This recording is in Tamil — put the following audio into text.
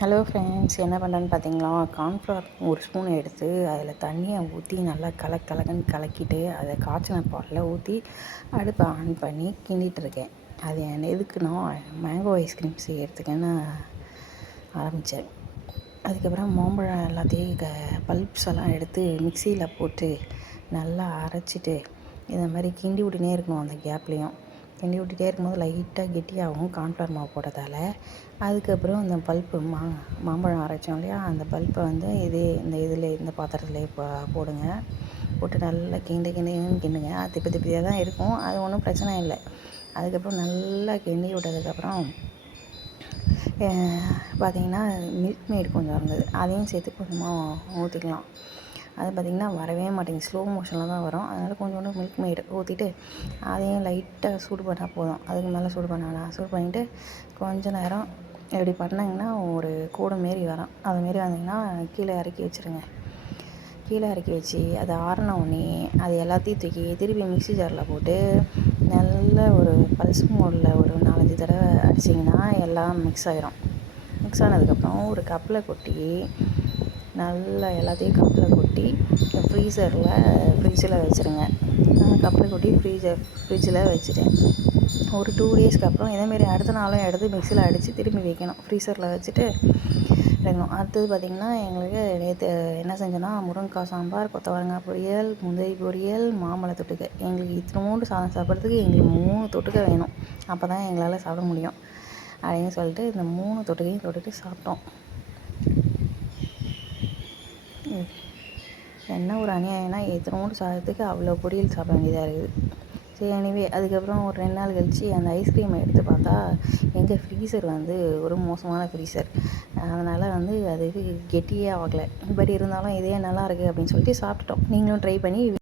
ஹலோ ஃப்ரெண்ட்ஸ், என்ன பண்ணுறேன்னு பார்த்தீங்களா? கார்ன்ஃப்ளவர் ஒரு ஸ்பூன் எடுத்து அதில் தண்ணியை ஊற்றி நல்லா கலக்கலன்னு கலக்கிட்டு அதை காய்ச்சின பாலில் ஊற்றி அடுப்பை ஆன் பண்ணி கிண்டிகிட்டு இருக்கேன். அது எதுக்குன்னா மேங்கோ ஐஸ்கிரீம் செய்கிறதுக்குன்னு ஆரம்பித்தேன். அதுக்கப்புறம் மாம்பழம் எல்லாத்தையும் பல்ப்ஸ் எல்லாம் எடுத்து மிக்சியில் போட்டு நல்லா அரைச்சிட்டு இந்த மாதிரி கிண்டி விட்டுனே இருக்கணும். அந்த கேப்லேயும் கிண்டி விட்டுட்டே இருக்கும்போது லைட்டாக கெட்டியாகும் கார்ன்ஃப்ளவர் மாவு போட்டதால். அதுக்கப்புறம் அந்த பல்ப்பு மாம்பழம் அரைச்சோம் இல்லையா, அந்த பல்ப்பை வந்து இந்த பாத்திரத்துலேயே போடுங்க. போட்டு நல்லா கிண்டுங்க. அது திப்பியாக தான் இருக்கும், அது ஒன்றும் பிரச்சனை இல்லை. அதுக்கப்புறம் நல்லா கிண்டி விட்டதுக்கப்புறம் பார்த்திங்கன்னா மில்க் மேட் கொஞ்சம் இருந்தது, அதையும் சேர்த்து கொஞ்சமாக ஊற்றிக்கலாம். அது பார்த்திங்கன்னா வரவே மாட்டேங்குது, ஸ்லோ மோஷனில் தான் வரும். அதனால் கொஞ்சோண்டு மில்க் மேட் ஊற்றிட்டு அதையும் லைட்டாக சூடு பண்ணால் போதும். அதுக்கு மேலே சூடு பண்ண வேணாம். சூடு பண்ணிவிட்டு கொஞ்ச நேரம் இப்படி பண்ணிங்கன்னா ஒரு கூடை மாரி வரும். அதுமாரி வந்திங்கன்னா கீழே இறக்கி வச்சுருங்க. கீழே இறக்கி வச்சு அது ஆறின உடனே அது எல்லாத்தையும் தூக்கி திருப்பி மிக்ஸி ஜாரில் போட்டு நல்ல ஒரு பல்ஸ் மோடில் ஒரு 4-5 தடவை அடிச்சிங்கன்னா எல்லாம் மிக்ஸ் ஆகிரும். மிக்ஸ் ஆனதுக்கப்புறம் ஒரு கப்பில் கொட்டி நல்லா எல்லாத்தையும் கப்பில் கொட்டி ஃப்ரிட்ஜில் வச்சுருங்க. கப்பில் கொட்டி ஃப்ரிட்ஜில் வச்சுட்டேன். ஒரு 2 டேஸ்க்கு அப்புறம் இதேமாரி அடுத்த நாளும் எடுத்து மிக்சியில் அடித்து திரும்பி வைக்கணும். ஃப்ரீசரில் வச்சுட்டு வைக்கணும். அடுத்தது பார்த்திங்கன்னா எங்களுக்கு நேற்று என்ன செஞ்சோன்னா முருங்கைக்காய் சாம்பார், கொத்தவரங்காய் பொரியல், முந்திரி பொரியல், மாம்பழ தொட்டுக்க. எங்களுக்கு இத்தினோண்டு சாதம் சாப்பிட்றதுக்கு எங்களுக்கு 3 தொட்டுக்க வேணும். அப்போ தான் எங்களால் சாப்பிட முடியும் அப்படின்னு சொல்லிட்டு இந்த 3 தொட்டுக்கையும் தொட்டுட்டு சாப்பிட்டோம். என்ன ஒரு அநியாயம்னா இத்தினோண்டு சாதத்துக்கு அவ்வளோ பொரியல் சாப்பிட வேண்டியதாக இருக்குது. சரி, எனிவே அதுக்கப்புறம் ஒரு 2 நாள் கழித்து அந்த ஐஸ்கிரீமை எடுத்து பார்த்தா எங்கள் ஃப்ரீசர் வந்து ஒரு மோசமான ஃப்ரீசர். அதனால் வந்து அது கெட்டியே ஆகலை. பட் இருந்தாலும் இதே நல்லா இருக்குது அப்படின்னு சொல்லிட்டு சாப்பிட்டுட்டோம். நீங்களும் ட்ரை பண்ணி